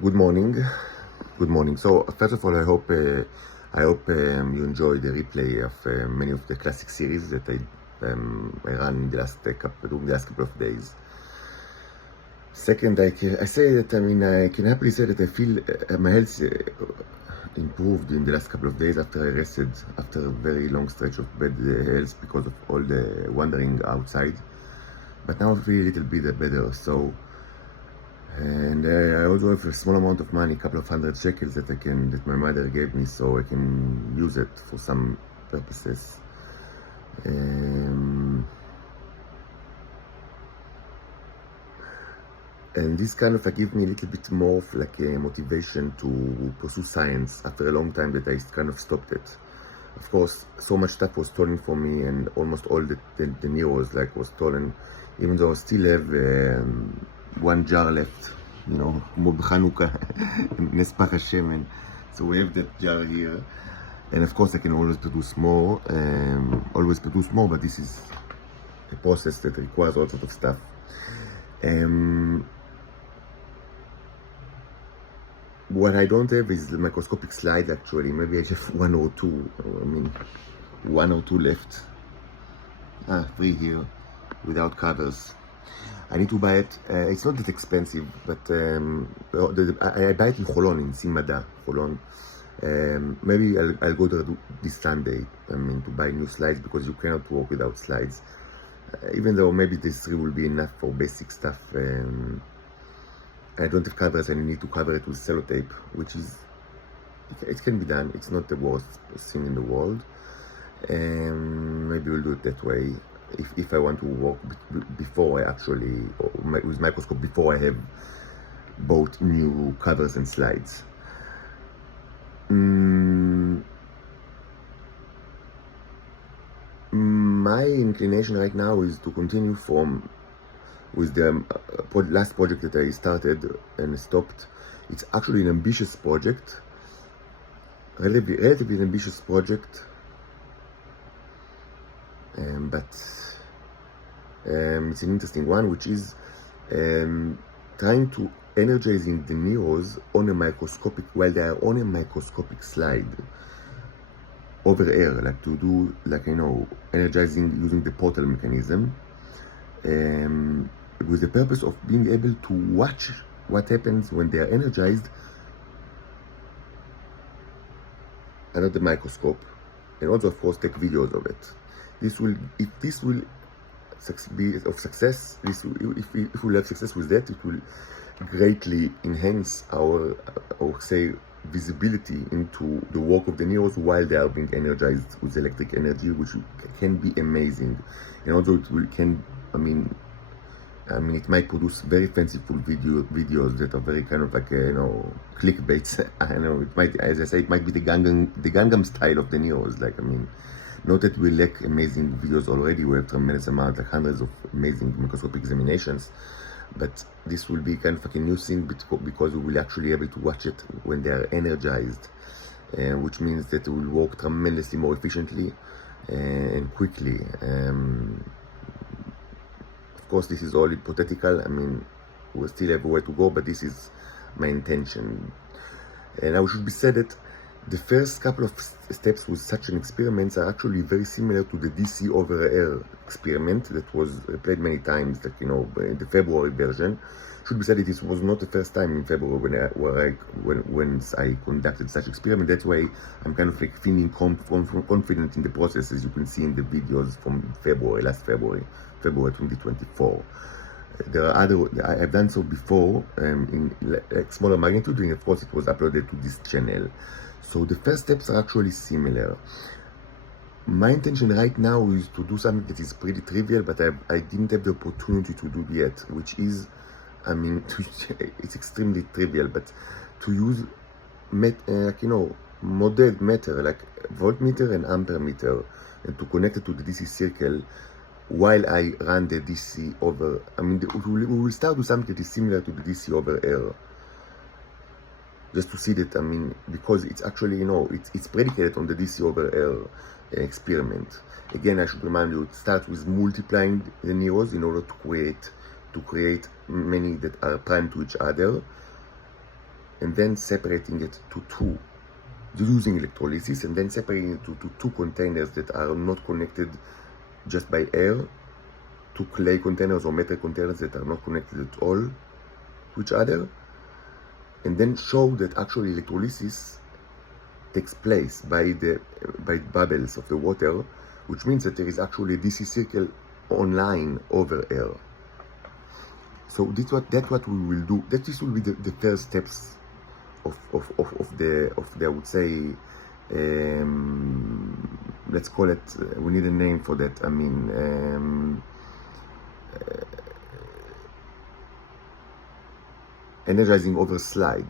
Good morning. Good morning. So first of all, I hope you enjoy the replay of many of the classic series that I ran in during the last couple of days. Second, I say that I can happily say that I feel my health improved in the last couple of days after I rested after a very long stretch of bad health because of all the wandering outside. But now I feel a little bit better. So. And I also have a small amount of money, a couple of hundred shekels that my mother gave me, so I can use it for some purposes. And this kind of give me a little bit more of a motivation to pursue science after a long time that I kind of stopped it. Of course, so much stuff was stolen from me, and almost all the neros was stolen. Even though I still have one jar left, כמו בחנוכה, נס פח השמן. So we have that jar here, and of course I can always produce more, but this is a process that requires all sorts of stuff. What I don't have is the microscopic slides actually. Maybe I have one or two left. 3 here, without covers. I need to buy it. It's not that expensive, but I buy it in Holon, in Simada, Holon. Maybe I'll go there this Sunday. To buy new slides because you cannot work without slides. Even though maybe this 3 will be enough for basic stuff. I don't have covers and I need to cover it with sellotape, which is it can be done. It's not the worst thing in the world. Maybe we'll do it that way. If I want to work before I actually, with microscope, before I have both new covers and slides. My inclination right now is to continue with the last project that I started and stopped. It's actually an ambitious project, relatively ambitious project. But it's an interesting one, which is trying to energizing the neros on a microscopic, while they are on a microscopic slide over air, to do energizing using the portal mechanism, with the purpose of being able to watch what happens when they are energized under the microscope, and also of course take videos of it. If this will be of success, if we have success with that, it will greatly enhance our say visibility into the work of the neros while they are being energized with electric energy, which can be amazing. And also it might produce very fanciful videos that are very kind of clickbaits. I know it might, as I say, it might be the Gangnam style of the neros. Not that we lack amazing videos already. We have tremendous amount, hundreds of amazing microscopic examinations. But this will be kind of a new thing because we will actually be able to watch it when they are energized, which means that it will work tremendously more efficiently and quickly. Of course, this is all hypothetical. We still have a way to go, but this is my intention. And now it should be said that the first couple of steps with such an experiment are actually very similar to the DC over air experiment that was played many times, in the February version. Should be said that this was not the first time in February when I conducted such experiment. That's why I'm kind of feeling confident in the process, as you can see in the videos from last February 2024. I have done so before in smaller magnitude, and of course it was uploaded to this channel. So the first steps are actually similar. My intention right now is to do something that is pretty trivial, but I didn't have the opportunity to do yet, which is, it's extremely trivial, but to use modeled meter, like voltmeter and ampere meter, and to connect it to the DC circle while I run the DC over. We will start with something that is similar to the DC over air, just to see that, because it's actually, it's predicated on the DC over air experiment. Again, I should remind you, it starts with multiplying the neros in order to create many that are primed to each other. and then separating it to two, using electrolysis, and then separating it to two containers that are not connected just by air, two clay containers or metal containers that are not connected at all to each other, and then show that actually electrolysis takes place by bubbles of the water, which means that there is actually a DC circle online over air. So that's what we will do. This will be the first steps of the I would say, let's call it, we need a name for that. I mean, energizing over slide,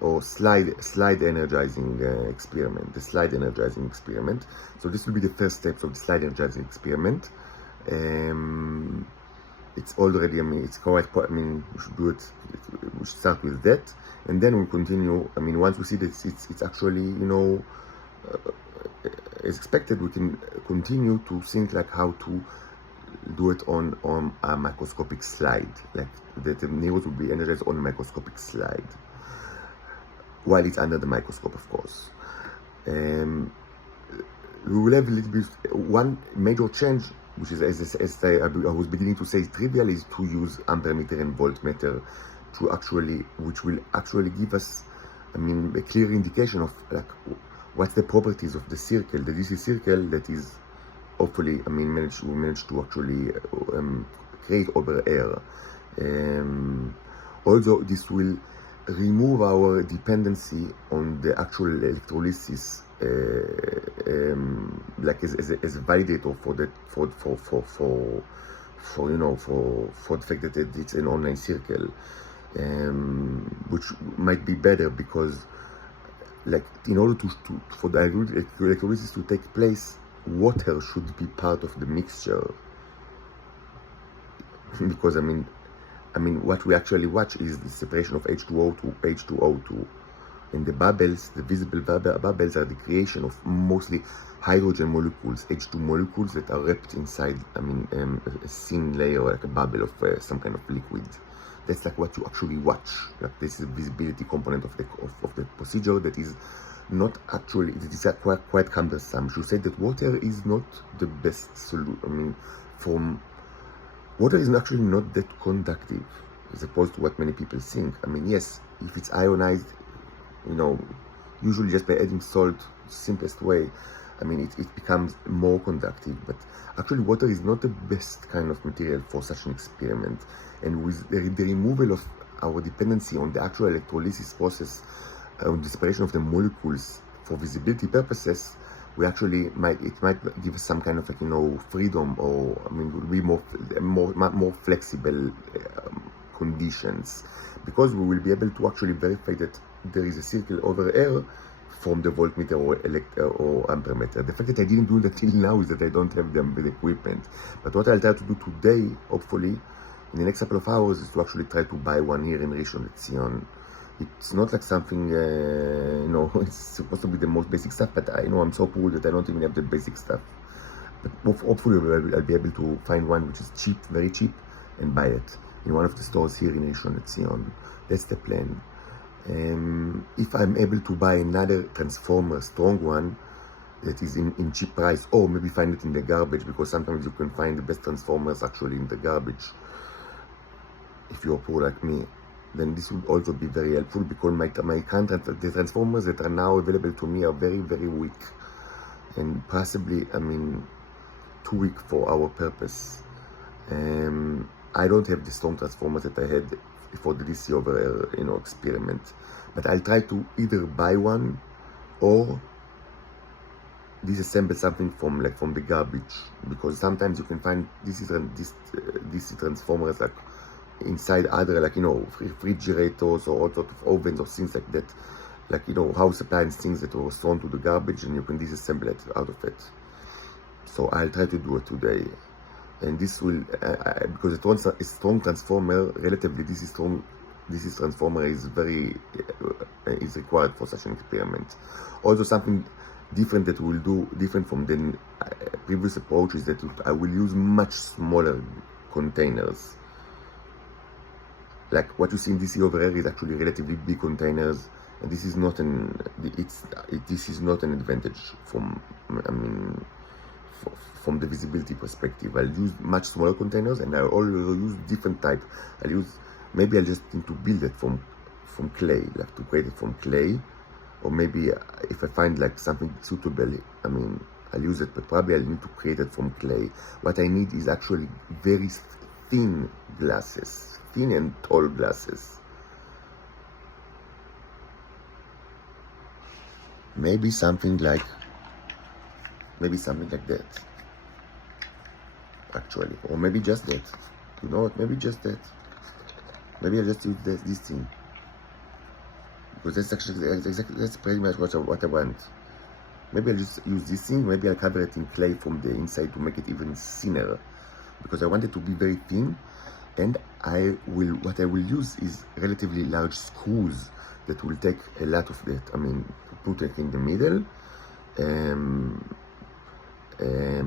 or slide energizing experiment, the slide energizing experiment. So this will be the first steps of the slide energizing experiment. It's already, I mean, it's quite, I mean, we should do it, we should start with that, and then we'll continue. I mean, once we see that it's actually, you know, as expected, we can continue to think like how to do it on a microscopic slide, like that the neurons will be energized on a microscopic slide while it's under the microscope, of course. We will have a little bit, one major change, which is, as I was beginning to say, trivial, is to use ampere meter and voltmeter to actually, which will actually give us, I mean, a clear indication of like what's the properties of the circle, the DC circle that is hopefully, I mean, manage to actually create over air. Also, this will remove our dependency on the actual electrolysis, like as a validator for that, for you know, for the fact that it's an online circle, which might be better, because like in order for the electrolysis to take place, water should be part of the mixture, because I mean what we actually watch is the separation of H2O to H2O2, and the bubbles, the visible bubbles, are the creation of mostly hydrogen molecules, H2 molecules that are wrapped inside, I mean, a thin layer, like a bubble of some kind of liquid. That's like what you actually watch. Like this is a visibility component of the procedure that is not actually, it is quite cumbersome. You should say that water is not the best solution. I mean, water is actually not that conductive, as opposed to what many people think. I mean, yes, if it's ionized, you know, usually just by adding salt, simplest way, I mean, it becomes more conductive. But actually, water is not the best kind of material for such an experiment. And with the removal of our dependency on the actual electrolysis process, on the separation of the molecules for visibility purposes, we actually it might give us some kind of, like, you know, freedom, or I mean, will be more flexible conditions, because we will be able to actually verify that there is a circle over air from the voltmeter or ampere meter. The fact that I didn't do that till now is that I don't have the equipment. But what I'll try to do today, hopefully, in the next couple of hours, is to actually try to buy one here in Rishon LeZion. It's not like something, you know, it's supposed to be the most basic stuff, but I know I'm so poor that I don't even have the basic stuff. But hopefully I'll be able to find one which is cheap, very cheap, and buy it in one of the stores here in Rishon LeZion. That's the plan. If I'm able to buy another transformer, strong one, that is in cheap price, or maybe find it in the garbage, because sometimes you can find the best transformers actually in the garbage, if you're poor like me, then this would also be very helpful, because the transformers that are now available to me are very, very weak, and possibly, I mean, too weak for our purpose. I don't have the strong transformers that I had for the DC over air, you know, experiment, but I'll try to either buy one or disassemble something from the garbage, because sometimes you can find DC transformers like inside other, like, you know, refrigerators or all sorts of ovens or things like that, like, you know, house appliance things that were thrown to the garbage, and you can disassemble it out of it. So I'll try to do it today, and this will because a strong transformer, relatively DC transformer, is very is required for such an experiment. Also, something different that we'll do, different from the previous approach, is that I will use much smaller containers. like what you see in DC over here is actually relatively big containers, and this is not an this is not an advantage from, I mean, from the visibility perspective. I'll use much smaller containers, and I'll use different type. Maybe I'll just need to build it from clay, like to create it from clay, or maybe if I find like something suitable, I mean, I'll use it, but probably I'll need to create it from clay. What I need is actually very thin glasses, thin and tall glasses. Maybe something like that, actually, or maybe just that. You know what? Maybe just that. Maybe I'll just use this thing, because that's actually that's pretty much what I want. Maybe I'll just use this thing. Maybe I'll cover it in clay from the inside to make it even thinner, because I want it to be very thin. And what I will use is relatively large screws that will take a lot of that. I mean, put it in the middle,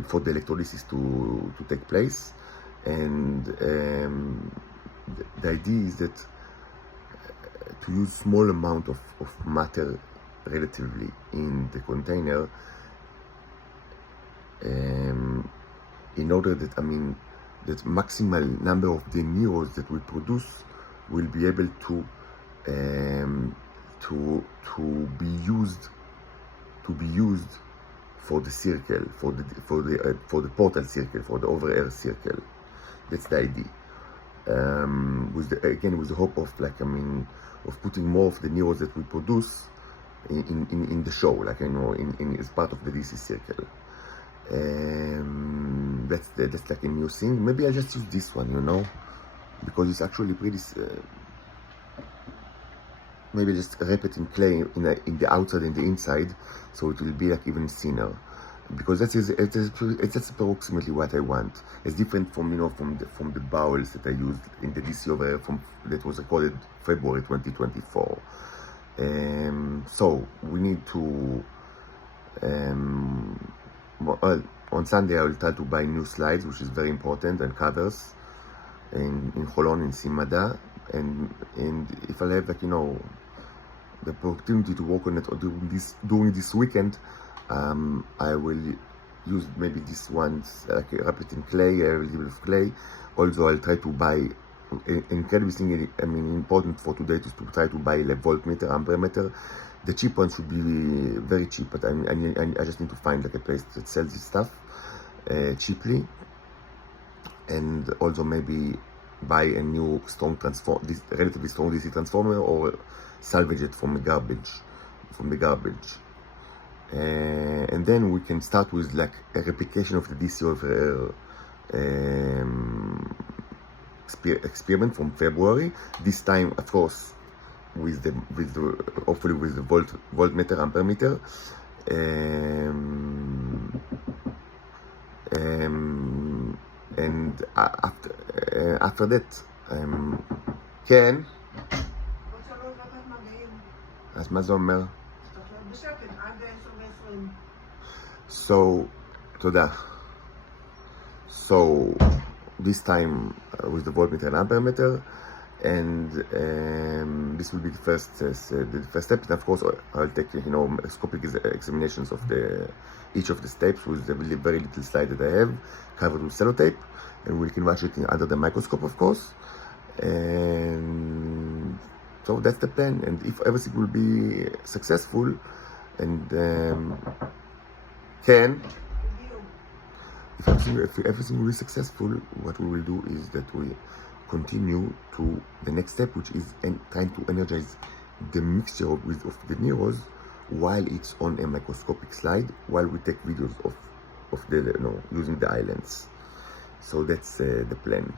for the electrolysis to take place. And the idea is that to use small amount of matter relatively in the container, in order that, I mean, that maximal number of the neurons that we produce will be able to be used for the circle, for the portal circle, for the over air circle. That's the idea. With the hope of, like, I mean, of putting more of the neurons that we produce in the show, like, you know, as part of the DC circle. That's like a new thing. Maybe I'll just use this one, you know, because it's actually pretty. Maybe just wrap it in clay in the outside and the inside, so it will be like even thinner. Because that's approximately what I want. It's different from, you know, from the bowls that I used in the DC over that was recorded February 2024. So we need to. Well, on Sunday I will try to buy new slides, which is very important, and covers in Holon, in Simada, and if I have, like, you know, the opportunity to work on it during this weekend, I will use maybe this ones, like, wrap it in clay, a little bit of clay. Also, I'll try to buy incredible thing. I mean, important for today is to try to buy a voltmeter, amperemeter. The cheap ones should be very cheap, but I just need to find, like, a place that sells this stuff cheaply, and also maybe buy a new this relatively strong DC transformer, or salvage it from the garbage. And then we can start with, like, a replication of the DC over air experiment from February. This time, of course, hopefully with the voltmeter, amperemeter, and after that, כן, אז מה זה אומר? So, תודה. So, this time with the voltmeter and amperemeter, and this will be the first step. And of course, I'll take, you know, microscopic examinations of each of the steps with the very little slide that I have covered with sellotape, and we can watch it under the microscope, of course. And so that's the plan. And if everything will be successful, and if everything will be successful, what we will do is that we continue to the next step, which is trying to energize the mixture of the neurons while it's on a microscopic slide, while we take videos of the, you know, using the islands. So that's the plan.